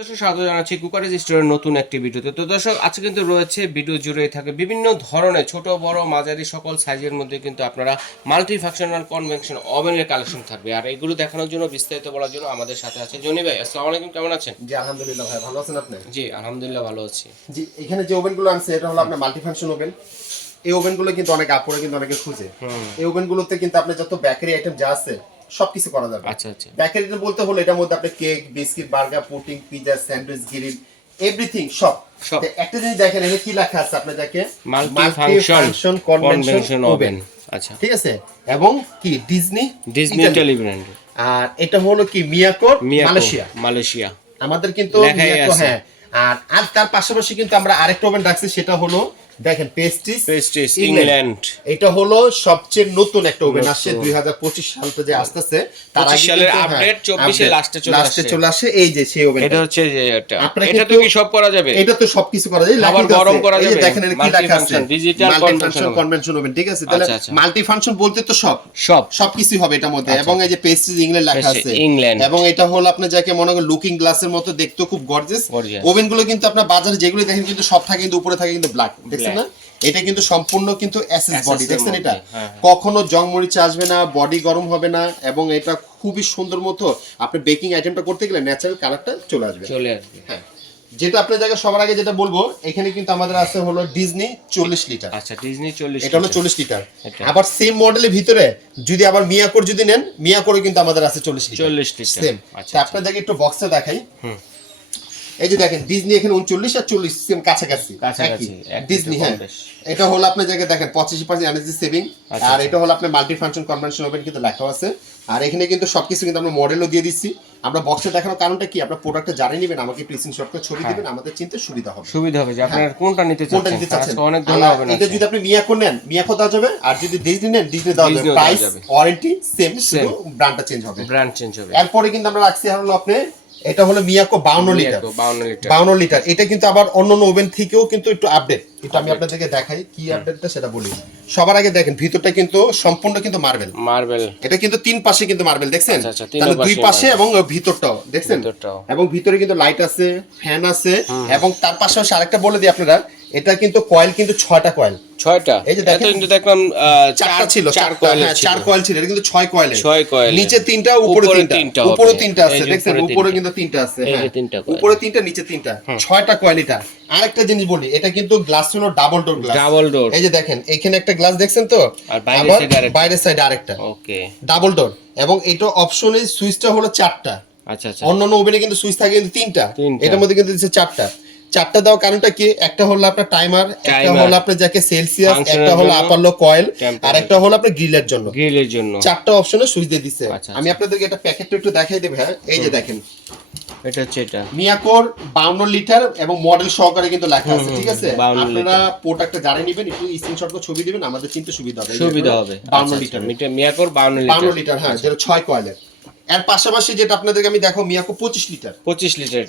দর্শক স্বাগত জানাচ্ছি কুকার রেজিস্ট্রের নতুন একটি ভিডিওতে। তো দর্শক আজকে কিন্তু রয়েছে ভিডিও জুড়েই থাকে বিভিন্ন ধরনের ছোট বড় মাঝারি সকল সাইজের মধ্যে কিন্তু আপনারা মাল্টি ফাংশনাল কনভেকশন ওভেনের কালেকশন থাকবে। আর এগুলো দেখানোর জন্য বিস্তারিত বলার জন্য আমাদের সাথে আছে জনি ভাই। আসসালামু আলাইকুম, কেমন আছেন? জি আলহামদুলিল্লাহ ভাই, ভালো আছেন আপনি? জি আলহামদুলিল্লাহ ভালো আছি। জি, এখানে যে ওভেনগুলো আনছে এটা হলো আপনার মাল্টি ফাংশন ওভেন। এই ওভেনগুলো কিন্তু অনেক আপুরা কিন্তু অনেকে খুঁজে। এই ওভেনগুলোতে কিন্তু আপনি যত বেকারি আইটেম যা আছে সবকিছু করা যাবে। আচ্ছা আচ্ছা। বেকারি আইটেম বলতে হলো এটার মধ্যে আপনি cake, biscuit, burger, pudding, pizza, sandwich, grill, everything সব। সব। তো একটা জিনিস দেখেন এখানে কি লেখা আছে আপনি দেখেন মাল্টি ফাংশন কনভেকশন ওভেন। আচ্ছা, ঠিক আছে। এবং কি ডিজনি টেলিব্র্যান্ড। আর এটা হলো কি মিয়াকো মালয়েশিয়া আমাদের কিন্তু লেখাই মিয়াকো, আছে। হ্যাঁ। আর তার পাশাপাশি কিন্তু আমরা আরেকটা ওভেন রাখছি, সেটা হলো দেখেন পেস্ট্রিজ ইংল্যান্ড। এটা হলো সবচেয়ে নতুন একটা ওভেন আসছে 2025 সালতে যে আসতেছে, তার 25 আগে সালের কিন্তু, আপডেট 24 এর লাস্টে চলে আসে। এই যে সেই ওভেন, এটা হচ্ছে যে এটা তো কিন্তু কি সব করা যাবে? এটা তো সবকিছু করা যায়, আবার গরম করা এই যে যাবে। দেখেন এখানে কি লেখা আছে ডিজিটাল কনভেনশন ওভেন, ঠিক আছে। তাহলে আচ্ছা, আচ্ছা। মাল্টি ফাংশন বলতে তো সবকিছু হবে এটার মধ্যে। আচ্ছা, এবং এই যে পেস্ট্রিজ ইংল্যান্ড লেখা আছে, ইংল্যান্ড। এবং এটা হলো আপনি যাকে মনে করেন লুকিং গ্লাসের মতো দেখতে খুব গর্জিয়াস। ওভেনগুলো কিন্তু আপনার বাজারে যেগুলো দেখেন কিন্তু সব থাকে কিন্তু উপরে থাকে কিন্তু ব্ল্যাক, দেখছেন না? এটা কিন্তু সম্পূর্ণ কিন্তু এসএস বডি, দেখছেন? এটা কখনো জং মরিচে আসবে না, বডি গরম হবে না, এবং এটা খুবই সুন্দর মতো আপনি বেকিং আইটেমটা করতে গেলে ন্যাচারাল কালারটা চলে আসবে। হ্যাঁ, যেটা আপনার জায়গায় সবার আগে যেটা বলবো, এখানে কিন্তু আমাদের আছে হলো ডিজনি 40 লিটার। আচ্ছা, ডিজনি 40, এটা হলো 40 লিটার। আবার সেম মডেলের ভিতরে যদি আবার মিয়াকোর যদি নেন, মিয়াকোরে কিন্তু আমাদের আছে 40 লিটার সেম। আচ্ছা, আপনার জায়গায় একটু বক্সে দেখাই। এই যে দেখেন ডিজনি এখানে 39 আর 40 সেম কাছাকাছি ডিজনি। হ্যাঁ, এটা হলো আপনার জায়গায় দেখেন 25% এনার্জি সেভিং। আর এটা হলো আপনার মাল্টি ফাংশন কনভেনশন ওভেন কিন্তু লেখা আছে। আর এখানে কিন্তু সবকিছু কিন্তু আমরা মডেলও দিয়ে দিচ্ছি। আমরা বক্সে দেখানোর কারণটা কি, আপনার প্রোডাক্টটা জানিয়ে নেবেন, আমাকে প্রিসিং শটটা ছবি দিবেন, আমাদের চিনতে সুবিধা হবে যে আপনারা কোনটা নিতে চাচ্ছেন। অনেক ধন্যবাদ। এটা যদি আপনি মিয়াকো নেন, মিয়াকো দেওয়া যাবে, আর যদি ডিজনি নেন, ডিজনি দেওয়া যাবে। প্রাইস ওয়ারেন্টি সেম, শুধু ব্র্যান্ডটা চেঞ্জ হবে। এরপরে কিন্তু আমরা রাখছি হলো আপনি, এটা হলো মিয়াকো 52 লিটার। এটা কিন্তু আবার অন্যান্য ওভেন থেকেও কিন্তু একটু আপডেট। এটা আমি আপনাদেরকে দেখাই কি আপডেটটা সেটা বলি। সবার আগে দেখেন ভিতরটা কিন্তু সম্পূর্ণ কিন্তু মার্বেল। এটা কিন্তু তিন পাশে কিন্তু মার্বেল, দেখছেন? তাহলে দুই পাশে এবং ভিতরটাও দেখছেন। এবং ভিতরে কিন্তু লাইট আছে, ফ্যান আছে, এবং তার পাশাপাশি আরেকটা বলে দিই আপনারা, এটা কিন্তু কয়েল কিন্তু 6টা কয়েল। এই যে দেখেন কিন্তু দেখলাম 4টা ছিল, 4 কয়েল ছিল। এটা কিন্তু 6 কয়েল, নিচে 3টা উপরে 3টা, উপরে 3টা আছে, দেখছেন? উপরে কিন্তু 3টা আছে, হ্যাঁ, উপরে 3টা নিচে 3টা, 6টা কয়েল। এটা আরেকটা জিনিস বলি, এটা কিন্তু গ্লাস হলো ডাবল ডোর গ্লাস। এই যে দেখেন এখানে একটা গ্লাস দেখছেন তো, আর বাইরের সাইডে আরেকটা, ওকে, ডাবল ডোর। এবং এটা অপশনে সুইচটা হলো 4টা। আচ্ছা, অন্যান্য ওভেনে কিন্তু সুইচ থাকে কিন্তু 3টা, এটার মধ্যে কিন্তু দিচ্ছে 4টা দেওয়ার কারণটা কি, একটা হলো আপনার টাইমার, একটা হলো আপনার যাকে সেলসিয়াস, একটা হলো আপার লো কয়েল, আর একটা হলো আপনার গ্রিলের জন্য। 4টা অপশনে সুইচ দিয়ে দিচ্ছে। আমি আপনাদেরকে এটা প্যাকেটটা একটু দেখাই দেব। হ্যাঁ, এই যে দেখেন এটা হচ্ছে এটা মিয়াকোর 52 লিটার এবং মডেল সহকারে কিন্তু লেখা আছে, ঠিক আছে? আপনারা প্রোডাক্টটা জানিয়ে নেবেন, একটু স্ক্রিনশট করে ছবি দিবেন, আমাদের চিন্তা সুবিধা হবে। 52 লিটার মিয়াকোর 52 লিটার, হ্যাঁ, যেটা 6 কয়েলের। এর পাশাপাশি যেটা আপনাদেরকে আমি দেখো মিয়াকো 25 লিটার,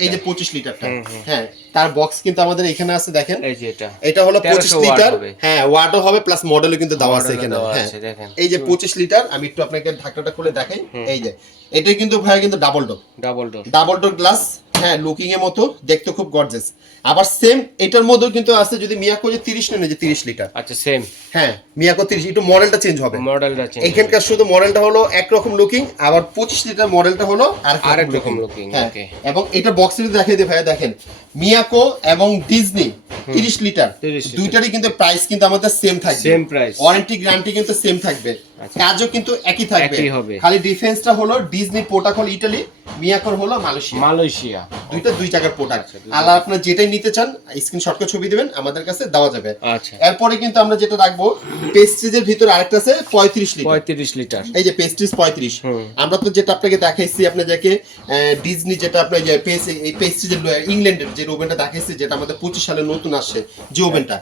এই যে 25 লিটারটা, হ্যাঁ, তার বক্স কিন্তু আমাদের এখানে আছে, দেখেন এই যে এটা হলো 25 লিটার, হ্যাঁ, ওয়াটও হবে প্লাস মডেলও কিন্তু দেওয়া আছে এখানে। হ্যাঁ, এই যে 25 লিটার, আমি একটু আপনাকে ঢাকনাটা খুলে দেখাই। এই যে এটা কিন্তু ভাই কিন্তু ডাবল ডোর গ্লাস, হ্যাঁ, লুকিং এর মতো দেখতে খুব গর্জিয়াস। আবার সেম এটার মধ্যেও কিন্তু আছে, যদি মিয়াকো যে 30 নেন, যে 30 লিটার, আচ্ছা সেম, হ্যাঁ, মিয়াকো 30, একটু মডেলটা চেঞ্জ হবে। এখানকার শুধু মডেলটা হলো একরকম লুকিং, আবার 25 লিটার মডেলটা হলো আরেক রকম লুকিং। ওকে, এবং এটা বক্সে যদি দেখাই দিই ভাই, দেখেন মিয়াকো এবং ডিজনি 30 লিটার দুইটারই কিন্তু প্রাইস কিন্তু আমাদের সেম থাকবে, সেম প্রাইস, ওয়ারেন্টি গ্যারান্টি কিন্তু সেম থাকবে, কাজও কিন্তু একই থাকবে। খালি ডিফারেন্সটা হলো ডিজনি প্রোডাক্ট হলো ইতালি, মিয়াকোর হলো মালয়েশিয়া। দুইটা দুই জায়গার প্রোডাক্ট। আর আপনারা যেটাই নিতে চান স্ক্রিনশট করে ছবি দিবেন, আমাদের কাছে দেওয়া যাবে। আচ্ছা, এরপরে কিন্তু আমরা যেটা রাখবো, পেস্ট্রিজের ভিতরে আরেকটা আছে 35 লিটার। এই যে পেস্ট্রিজ 35, আমরা তো যেটা আপনাকে দেখাইছি, আপনি যাকে ডিজনি যেটা আপনার যে এই পেস্ট্রিজের ইংল্যান্ডের যে ওভেনটা দেখাইছি, যেটা আমাদের 25 সালে নতুন আসছে যে ওভেনটা,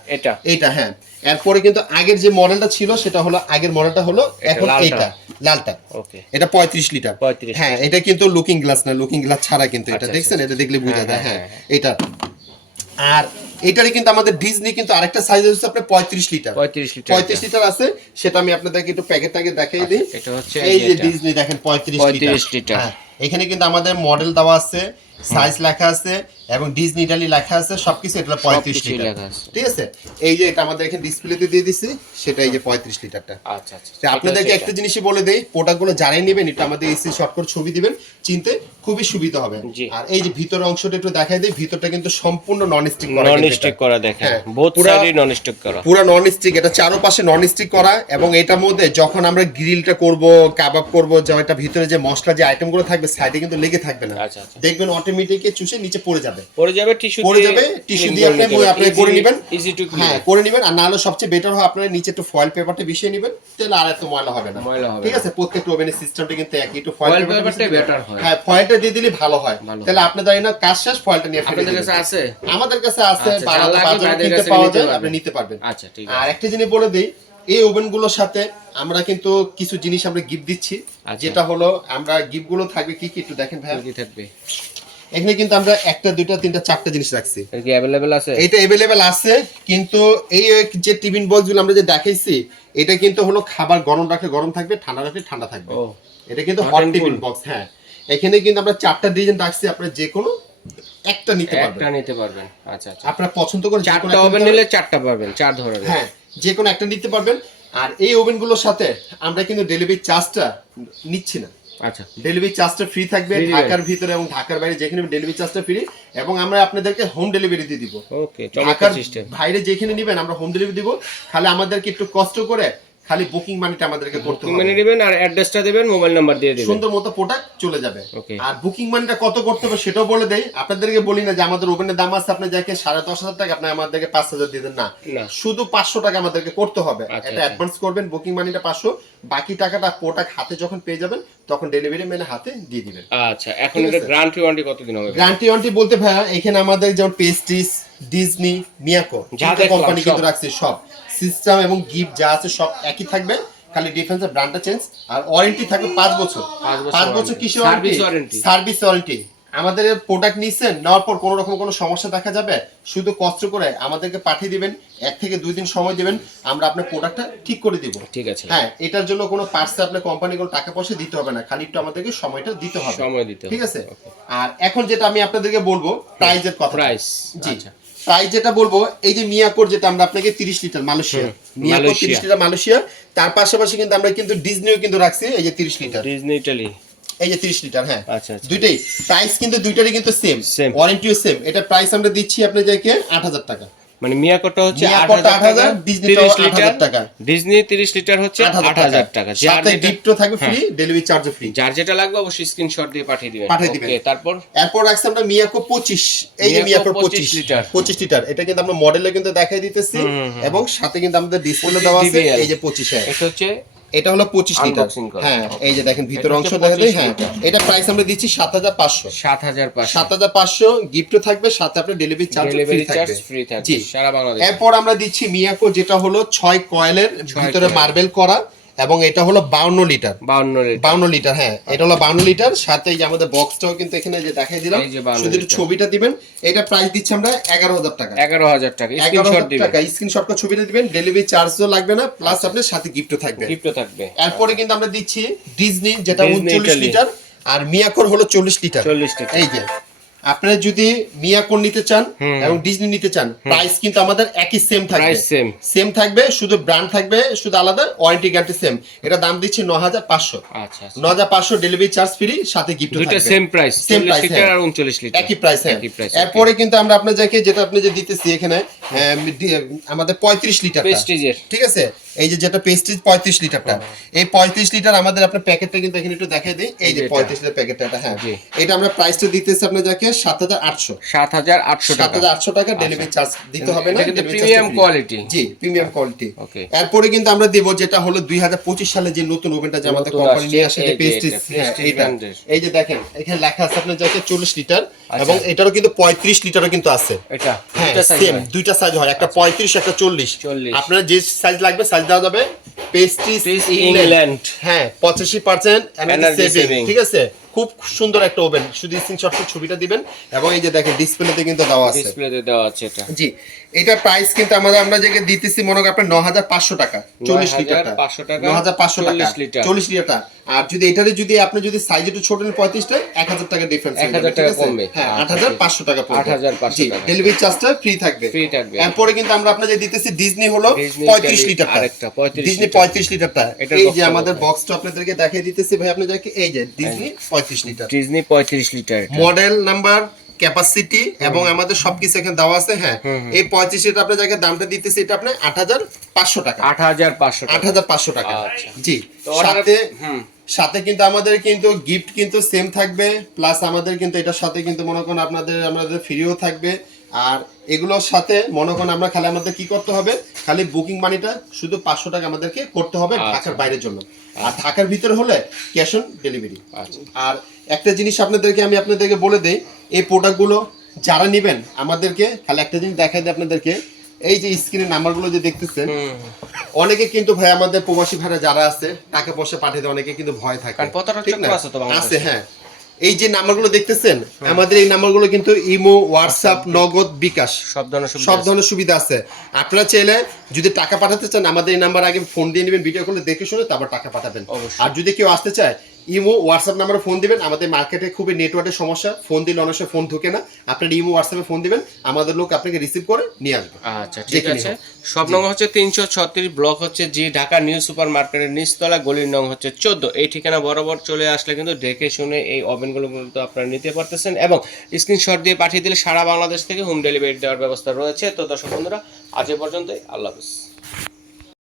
এটা হ্যাঁ। এরপরে কিন্তু আগের যে মডেলটা ছিল সেটা হলো, আগের মডেলটা হলো এখন এইটা লালটা, ওকে, এটা 35 লিটার। হ্যাঁ, এটা কিন্তু লুকিং গ্লাস না, লুকিং গ্লাস ছাড়া কিন্তু এটা, দেখছেন? এটা দেখলে বোঝা যায়, হ্যাঁ, এটা। আর এটারই কিন্তু আমাদের ডিজনি কিন্তু আরেকটা সাইজ হচ্ছে আপনার 35 লিটার আছে, সেটা আমি আপনাদেরকে একটু প্যাকেটটাকে দেখাই দিই। এটা হচ্ছে এই যে ডিজনি দেখেন 35 লিটার। এখানে কিন্তু আমাদের মডেল দেওয়া আছে, সাইজ লেখা আছে এবং ডিজনি ইটালি লেখা আছে, সবকিছু এটা 35 সবকিছুই লিটার। লেখা আছে। ঠিক আছে, এই যে এটা আমাদের এখানে ডিসপ্লেতে দিয়ে দিছি, সেটা এই যে 35 লিটারটা। আচ্ছা আচ্ছা, তো আপনাদেরকে একটা জিনিসই বলে দেই, প্রোডাক্টগুলো যারাই নেবেন এটা আমাদের এসি শর্টকাট ছবি দিবেন, চিনতে খুবই সুবিধা হবে। জি। আর এই যে ভিতরের অংশটা একটু দেখাই দেই, ভিতরটা কিন্তু সম্পূর্ণ নন স্টিক করা, নন স্টিক করা দেখেন, হ্যাঁ, বোথ পুরা- সাইডে নন স্টিক করা। পুরো নন স্টিক, এটা চারপাশে নন স্টিক করা। এবং এটার মধ্যে যখন আমরা গ্রিলটা করব, কাবাব করব, যেটা ভিতরে যে মশলা যে আইটেমগুলো থাকবে সাইডে কিন্তু লেগে থাকবে না। আচ্ছা আচ্ছা, দেখবেন অটোমেটিকলি চুষে নিচে পড়ে যাবে, পড়ে যাবে টিস্যু পড়ে যাবে, টিস্যু দিয়ে আপনি করে নেবেন। ইজি টু হ্যাঁ, ক্লিন। করে নেবেন। আর না হলে সবচেয়ে বেটার হয় আপনারা নিচে একটু ফয়েল পেপারটা বিছিয়ে নেবেন, তাহলে আর এত ময়লা হবে না। ময়লা হবে ঠিক না। আছে, প্রত্যেকটা ওভেনের সিস্টেমটা কিন্তু একই, একটু ফয়েল ফয়েল পেপারটাই বেটার হয়। হ্যাঁ, ফয়েলটা দিয়ে দিলে ভালো হয়। ভালো তাহলে আপনাদের না কাজ শেষ, ফয়েলটা নিয়ে ফেলে আপনাদের দিবেন। কাছে আছে? আমাদের কাছে আছে, আচ্ছা, যারা লাগবে বাজারে ভাইদের কিনতে কাছে পাওয়া নিতে যায়, পারবেন। আপনি নিতে পারবেন। আচ্ছা ঠিক আর আছে। একটা জিনিস বলে দেই, এই ওভেনগুলোর সাথে আমরা কিন্তু কিছু জিনিস আমরা গিফট দিচ্ছি। আচ্ছা। যেটা হলো আমরা গিফটগুলো থাকবে কি কি একটু দেখেন ভাই। কি থাকবে? এখানে কিন্তু আমরা একটা, দুইটা, তিনটা, চারটা জিনিস রাখছি। এর কি अवेलेबल আছে? এটা अवेलेबल আছে, কিন্তু এই যে টিফিন বক্সগুলো আমরা যে দেখাইছি, এটা কিন্তু হলো খাবার গরম রাখলে গরম থাকবে, ঠান্ডা রাখলে ঠান্ডা থাকবে। ও, এটা কিন্তু hot hot and tiffin cool। Box. হ্যাঁ, এখানে কিন্তু আমরা চারটা ডিজাইন রাখছি, আপনারা যে কোনো একটা নিতে পারবেন। একটা নিতে পারবেন। আচ্ছা আচ্ছা, আপনারা পছন্দ করে যে কোনো চারটা একটা ওভেন নিতে নিলে চারটা পাবেন, চার ধরনের। হ্যাঁ, যে কোনো একটা নিতে পারবেন। আর এই ওভেনগুলোর সাথে আমরা কিন্তু ডেলিভারি চার্জটা নিচ্ছি না। আচ্ছা, ডেলিভারি চার্জটা ফ্রি থাকবে, Free ঢাকার ভিতরে এবং ঢাকার বাইরে যেখানে ডেলিভারি চার্জটা ফ্রি, এবং আমরা আপনাদেরকে হোম ডেলিভারি দিয়ে দিব। ওকে, চমৎকার ঢাকার সিস্টেম। বাইরে যেখানে নেবেন আমরা হোম ডেলিভারি দিব। খালি আমাদেরকে একটু কষ্ট করে খালি বুকিং মানিটা আমাদেরকে করতে হবে। মানে নেবেন আর অ্যাড্রেসটা দিবেন, মোবাইল নাম্বার দিয়ে দিবেন, সুন্দর মতো প্রোডাক্ট চলে যাবে। Okay। আর বুকিং মানিটা কত করতে হবে সেটাও বলে দেই। আপনাদেরকে বলি না যে আমাদের ওভেনের দাম আছে, আপনি যাকে 10,500 টাকা, আপনি আমাদেরকে 5,000 দিয়ে দেন না, না। শুধু 500 টাকা আমাদেরকে করতে হবে। আচ্ছা, এটা আচ্ছা। অ্যাডভান্স করবেন, বুকিং মানিটা 500, বাকি টাকাটা প্রোডাক্ট হাতে যখন পেয়ে যাবেন তখন ডেলিভারি ম্যানে হাতে দিয়ে দিবেন। আচ্ছা, এখন এটা গ্যারান্টি ওয়ারেন্টি কতদিন হবে? গ্যারান্টি ওয়ারেন্টি বলতে ভাইয়া এখানে আমাদের যেমন পেস্ট্রিজ, ডিজনি, মিয়াকো যা দেখলাম কোম্পানি কিন্তু সব। রাখছে, সব সিস্টেম এবং গিফট যা আছে সব একই থাকবে, খালি ডিফারেন্সের ব্র্যান্ডটা চেঞ্জ। আর ওয়ারেন্টি থাকবে 5 বছর। 5 বছর warranty। কিসের Service warranty? warranty। Service warranty. আমাদের প্রোডাক্ট নিচ্ছেন, নেওয়ার পর কোনো রকম কোনো সমস্যা দেখা যাবে, শুধু কষ্ট করে আমাদেরকে পাঠিয়ে দিবেন, 1 থেকে 2 দিন সময় দিবেন, আমরা আপনার প্রোডাক্টটা ঠিক করে দিব। ঠিক আছে, হ্যাঁ, এটার জন্য কোনো পার্টসে আপনার কোম্পানি কোনো টাকা পয়সা দিতে হবে না, খালি একটু আমাদেরকে সময়টা দিতে হবে। সময় দিতে হবে। ঠিক আছে। আর এখন যেটা আমি আপনাদেরকে বলবো প্রাইজের কথা। প্রাইস, জি, আচ্ছা। প্রাইস যেটা বলবো, এই যে মিয়াকোর যেটা আমরা আপনাকে 30 লিটার মালয়েশিয়া, মিয়াকোর মালয়েশিয়া। 30 লিটার মালয়েশিয়া, তার পাশাপাশি কিন্তু আমরা কিন্তু ডিজনিও কিন্তু রাখছি, এই যে 30 লিটার, ডিজনি ইটালি। এই যে 30 লিটার। হ্যাঁ, আচ্ছা আচ্ছা, দুইটাই প্রাইস কিন্তু দুইটারই কিন্তু সেম, Same। ওয়ারেন্টিও সেম। এটা প্রাইস আমরা দিচ্ছি আপনাদেরকে 8,000 টাকা। মানে মিয়াকোটা হচ্ছে মিয়াকোটা 8,000 8,000, ডিজনিটাও 8,000 টাকা। ডিজনি 30 লিটার হচ্ছে 8,000 টাকা। যার সাথে যেটা- গিফটও থাকবে ফ্রি, ডেলিভারি চার্জও ফ্রি। যার যেটা লাগবে অবশ্যই স্ক্রিনশট দিয়ে পাঠিয়ে দিবেন। পাঠিয়ে দিবেন। ওকে, তারপর এরপর রাখছি আমরা মিয়াকো 25, এই যে মিয়াকো মিয়াকো 25 লিটার। 25 লিটার, এটা কিন্তু আমরা মডেলে কিন্তু দেখাই দিতেছি, এবং সাথে কিন্তু আমাদের ডিসপ্লে দেওয়া আছে, DBL এই যে 25 এর। এটা হচ্ছে এটা হলো 25 লিটার। Unboxing করা। হ্যাঁ, এই যে দেখেন ভিতর এটা অংশ হচ্ছে দেখা যায়। 25 হ্যাঁ, লিটার। এটা প্রাইস আমরা দিচ্ছি 7,500। 7,500 7,500 গিফটও থাকবে, সাথে আপনার delivery charge free delivery charge থাকবে। ফ্রি থাকবে জি। সারা বাংলাদেশে। এরপর আমরা দিচ্ছি মিয়াকো, যেটা হলো 6 কয়েলের ভিতরে কয়েল। মার্বেল করা, এবং এটা হলো 52 লিটার। 52 লিটার। 52 লিটার, হ্যাঁ, এটা হলো 52 লিটার। সাথে এই যে আমাদের বক্সটাও কিন্তু এখানে যে দেখাই দিলাম, এই যে 52 শুধু একটু লিটার। ছবিটা দিবেন। এটা প্রাইস দিচ্ছি আমরা 11,000 টাকা। 11,000 টাকা স্ক্রিনশট 11,000 দিবেন, টাকা স্ক্রিনশট করে ছবিটা দিবেন, ডেলিভারি চার্জও লাগবে না, প্লাস আপনার সাথে গিফটও থাকবে। গিফটও থাকবে। এরপরে কিন্তু আমরা দিচ্ছি ডিজনি, যেটা ডিজনি 39 ইটালি। লিটার, আর মিয়াকোর হলো 40 লিটার। 40 লিটার। এই যে আপনারা যদি মিয়াকোর নিতে চান এবং ডিজনি নিতে চান, প্রাইস কিন্তু আমাদের একই সেম থাকবে। Price same. সেম থাকবে, শুধু ব্র্যান্ড থাকবে শুধু আলাদা, ওয়ারেন্টি গ্যারান্টি সেম। এটা দাম দিচ্ছি 9,500। আচ্ছা আচ্ছা, 9,500 ডেলিভারি চার্জ ফ্রি, সাথে গিফটও দুটো থাকবে। Same price, same 40 price, litre আর 39 লিটার একই প্রাইস। হ্যাঁ, একই প্রাইস। এরপরে কিন্তু আমরা আপনাদেরকে যেটা আপনি যে দিতেছি এখানে আমাদের 35 লিটার প্রেস্টিজের। ঠিক আছে, এই যে যেটা পেস্টিজ 35 লিটারটা, এই 35 লিটার আমাদের আপনার প্যাকেটটা কিন্তু এখানে একটু দেখাই দিই, এই যে 35 লিটার প্যাকেটটা, এটা হ্যাঁ, জি। এটা আমরা প্রাইসটা দিতেছি আপনাদেরকে 7,800। 7,800 টাকা। 7,800 টাকা ডেলিভারি চার্জ দিতে হবে না, এটা কিন্তু delivery premium charge free। Quality. জি, প্রিমিয়াম কোয়ালিটি। ওকে। এরপরে কিন্তু আমরা দেব যেটা হলো 2025 সালে যে নতুন ওভেনটা যে আমাদের নতুন কোম্পানি আসছে, নিয়ে আসে, এই যে পেস্টিজ, এটা, Prestige এটা brand-এর। এই যে দেখেন এখানে লেখা আছে আপনার যাকে 40 লিটার, আচ্ছা। এবং এটারও কিন্তু 35 লিটারও কিন্তু আছে। এটা হ্যাঁ, দুটো সাইজ সেম হয়। দুইটা সাইজ হয়, একটা 35 একটা 40। 40 আপনার যে সাইজ লাগবে সাইজ দেওয়া যাবে। Prestige Prestige England, England। হ্যাঁ, 85% এনার্জি Energy সেভিং। saving। ঠিক আছে, খুব সুন্দর একটা ওভেন, শুধু স্ক্রিনশটে ছবিটা দিবেন এবং এই যে দেখেন ডিসপ্লেতে কিন্তু দেওয়া আছে, ডিসপ্লেতে দেওয়া আছে এটা। জি এটা প্রাইস কিন্তু আমরা যে দিতেছি মনে করেন আপনার 9500 টাকা 40 লিটারটা, 9500 টাকা 9500 টাকা 40 লিটার 40 লিটার। আর যদি এটারে যদি আপনি যদি সাইজ একটু ছোট নেন 35টা 1000 টাকা ডিফারেন্স, 1000 টাকা কমবে, হ্যাঁ 8500 টাকা পড়বে, 8500 টাকা ডেলিভারি চার্জটা ফ্রি থাকবে। এরপরে কিন্তু আমরা আপনাদের দিতেছি ডিজনি হলো 35 লিটারটা, আরেকটা 35 ডিজনি 35 লিটারটা। এই যে আমাদের বক্সটা আপনাদেরকে দেখিয়ে দিতেছি ভাই, আপনাদেরকে এই যে Disney 35 litre, Disney 35 litre, model number, capacity এবং আমাদের সবকিছু এখানে দেওয়া আছে। হ্যাঁ এই 35 লিটার আপনার জায়গায় দামটা দিতেছি এটা আপনি 8500 টাকা, 8500 টাকা। জি সাথে কিন্তু আমাদের কিন্তু গিফট কিন্তু সেম থাকবে, প্লাস আমাদের কিন্তু এটার সাথে কিন্তু মনে করেন আমাদের ফ্রিও থাকবে। আর এগুলোর সাথে মনে করেন আমরা খালি আমাদের কি করতে হবে, খালি বুকিং মানিটা শুধু 500 টাকা আমাদেরকে করতে হবে ঢাকার বাইরের জন্য, আর ঢাকার ভিতরে হলে ক্যাশ অন ডেলিভারি। আর একটা জিনিস আপনাদেরকে বলে দেই, এই প্রোডাক্টগুলো যারা নেবেন আমাদেরকে খালি একটা জিনিস দেখাই দিই আপনাদেরকে, এই যে স্ক্রিনের নাম্বারগুলো যে দেখতেছেন, অনেকে কিন্তু ভাই আমাদের প্রবাসী ভাইরা যারা আছে টাকা পয়সা পাঠাতে অনেকে কিন্তু ভয় থাকে, আছে হ্যাঁ এই যে নাম্বারগুলো দেখতেছেন আমাদের এই নাম্বারগুলো কিন্তু ইমো, হোয়াটসঅ্যাপ, নগদ, বিকাশ সব ধরনের সুবিধা আছে। আপনারা চাইলে যদি টাকা পাঠাতে চান আমাদের এই নাম্বার আগে ফোন দিয়ে নেবেন, ভিডিও কলে দেখে শুনে তারপর টাকা পাঠাবেন। আর যদি কেউ আসতে চায় ইমো হোয়াটসঅ্যাপ নাম্বারে ফোন দিবেন, আমাদের মার্কেটে খুবই নেটওয়ার্কের সমস্যা, ফোন দিলে অনেক সময় ফোন ঢোকে না, আপনার ইমো হোয়াটসঅ্যাপে ফোন দিবেন, আমাদের লোক আপনাকে রিসিভ করে নিয়ে আসবে। আচ্ছা ঠিক আছে। সব নং হচ্ছে 336, ব্লক হচ্ছে জি, ঢাকা নিউ সুপার মার্কেটের নিচতলা, গলির নং হচ্ছে 14। এই ঠিকানা বরাবর চলে আসলে কিন্তু দেখে শুনে এই ওভেনগুলো কিন্তু আপনারা নিতে পারতেছেন এবং স্ক্রিনশট দিয়ে পাঠিয়ে দিলে সারা বাংলাদেশ থেকে হোম ডেলিভারি দেওয়ার ব্যবস্থা রয়েছে। তো দর্শক বন্ধুরা আজ এ পর্যন্তই, আল্লাহ হাফেজ।